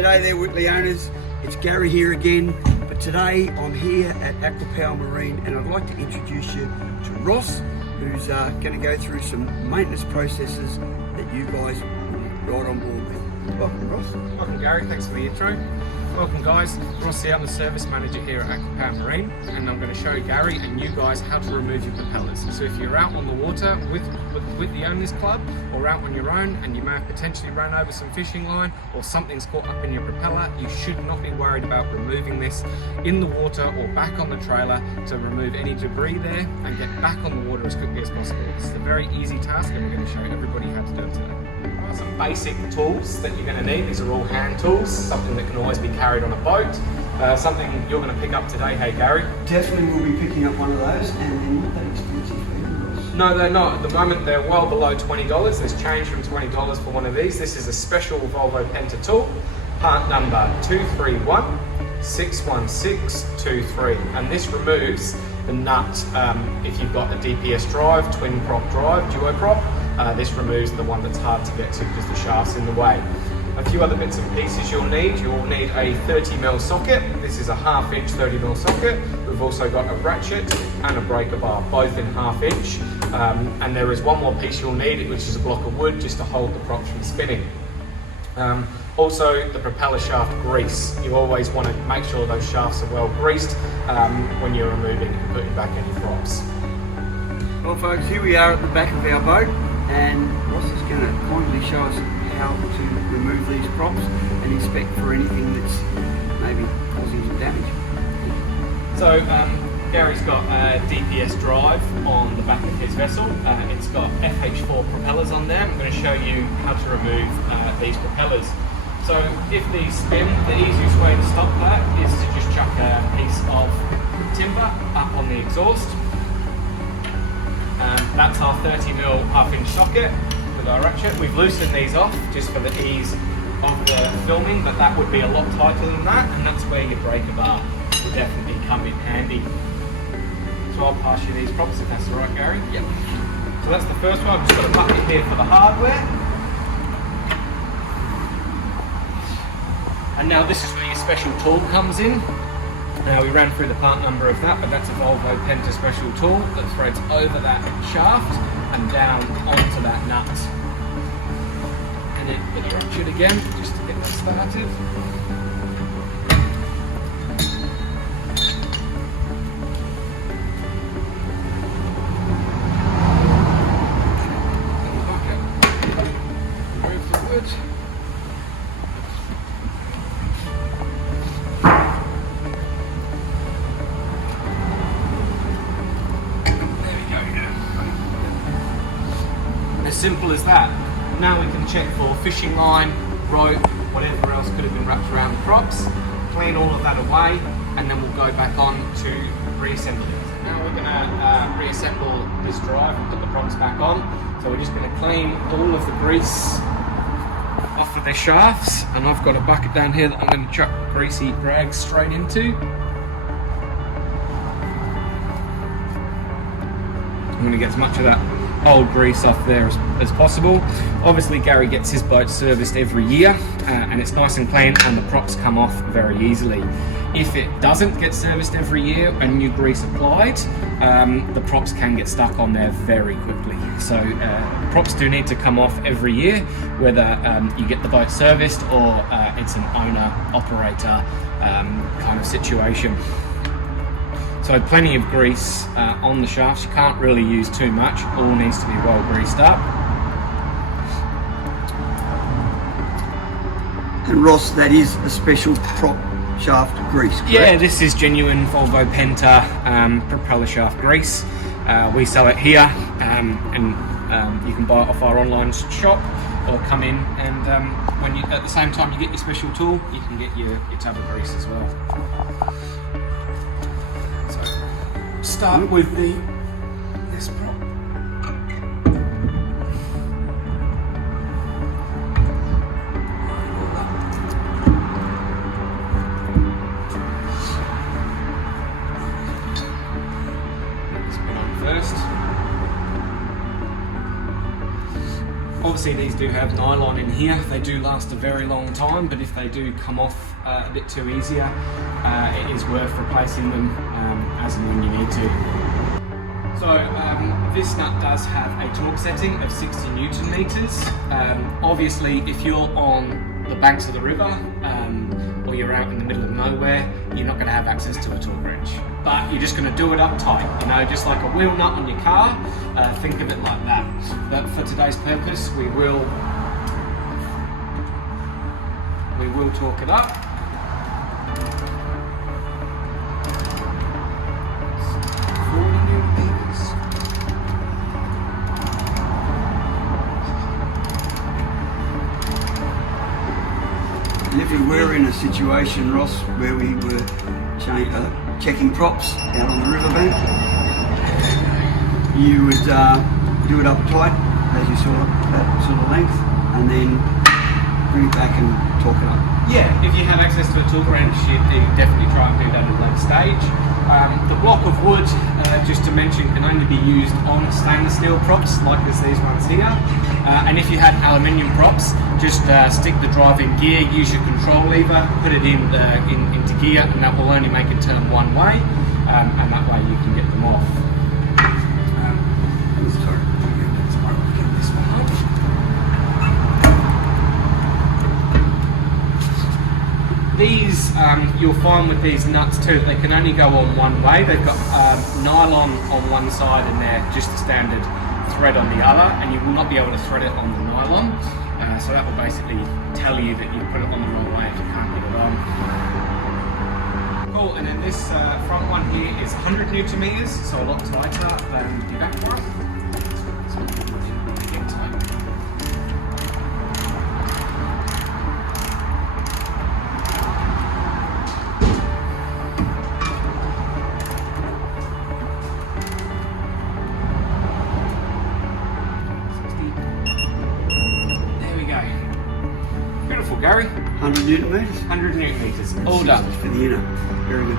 G'day there, Whitley owners. It's Gary here again, but today I'm here at Aquapower Marine and I'd like to introduce you to Ross, who's going to go through some maintenance processes that you guys will be right on board with. Welcome, Ross. Welcome, Gary. Thanks for the intro. Welcome, guys. Ross here. I'm the service manager here at Aquapower Marine, and I'm going to show Gary and you guys how to remove your propellers. So if you're out on the water with the owners club, or out on your own, and you may have potentially run over some fishing line, or something's caught up in your propeller, you should not be worried about removing this in the water or back on the trailer to remove any debris there and get back on the water as quickly as possible. It's a very easy task, and we're going to show everybody how to do it today. Some basic tools that you're going to need. These are all hand tools, something that can always be carried on a boat. Something you're going to pick up today, hey Gary? Definitely will be picking up one of those, and they're not that expensive either, Ross. No, they're not. At the moment, they're well below $20. There's change from $20 for one of these. This is a special Volvo Penta tool, part number 23161623, and this removes the nut if you've got a DPS drive, twin prop drive, duo prop. This removes the one that's hard to get to because the shaft's in the way. A few other bits and pieces you'll need a 30mm socket. This is a 1/2 inch 30mm socket. We've also got a ratchet and a breaker bar, both in 1/2 inch. And there is one more piece you'll need, which is a block of wood just to hold the props from spinning. Also, the propeller shaft grease. You always want to make sure those shafts are well greased when you're removing and putting back any props. Well folks, here we are at the back of our boat, and Ross is going to kindly show us how to remove these props and inspect for anything that's maybe causing some damage. So Gary's got a DPS drive on the back of his vessel. It's got FH4 propellers on there. I'm going to show you how to remove these propellers. So if these spin, the easiest way to stop that is to just chuck a piece of timber up on the exhaust. That's our 30mm 1/2 inch socket with our ratchet. We've loosened these off just for the ease of the filming, but that would be a lot tighter than that, and that's where your breaker bar will definitely come in handy. So I'll pass you these props if that's all right, Gary. Yep. So that's the first one. I've just got a bucket here for the hardware. And now this is where your special tool comes in. Now we ran through the part number of that, but that's a Volvo Penta special tool that threads over that shaft and down onto that nut. And then put your ratchet again, just to get that started. Remove the wood. As simple as that. Now we can check for fishing line, rope, whatever else could have been wrapped around the props, clean all of that away, and then we'll go back on to reassembling. Now we're going to reassemble this drive and put the props back on. So we're just going to clean all of the grease off of the shafts, and I've got a bucket down here that I'm going to chuck greasy rags straight into. I'm going to get as much of that old grease off there as possible. Obviously Gary gets his boat serviced every year and it's nice and clean, and the props come off very easily. If it doesn't get serviced every year and new grease applied, the props can get stuck on there very quickly. So props do need to come off every year, whether you get the boat serviced or it's an owner-operator kind of situation. So plenty of grease on the shafts. You can't really use too much. All needs to be well greased up. And Ross, that is a special prop shaft grease, correct? Yeah, this is genuine Volvo Penta propeller shaft grease. We sell it here, and you can buy it off our online shop, or come in and when you, at the same time you get your special tool, you can get your tub of grease as well. Start with this prop. Spin on first. Obviously these do have nylon in here. They do last a very long time, but if they do come off a bit too easier, it is worth replacing them as and when you need to. So this nut does have a torque setting of 60 Newton meters. Obviously if you're on the banks of the river, or you're out in the middle of nowhere, you're not going to have access to a torque wrench. But you're just going to do it up tight, you know, just like a wheel nut on your car. Think of it like that. But for today's purpose, we will torque it up. And if we were in a situation, Ross, where we were checking props out on the riverbank, you would do it up tight, as you saw, that sort of length, and then bring it back and torque it up. Yeah, if you have access to a torque wrench, you definitely try and do that at a later stage. The block of wood, just to mention, can only be used on stainless steel props, like there's these ones here. And if you had aluminium props, just stick the drive in gear, use your control lever, put it into gear, and that will only make it turn one way, and that way you can get them off. These, you'll find with these nuts too, they can only go on one way. They've got nylon on one side and they're just a standard thread on the other, and you will not be able to thread it on the nylon. So that will basically tell you that you put it on the wrong way if you can't get it on. Cool, and then this front one here is 100 Newton meters, so a lot tighter than the back one. Beautiful, Gary. 100 Newton meters. 100 Newton meters. All done. For the inner. Very good.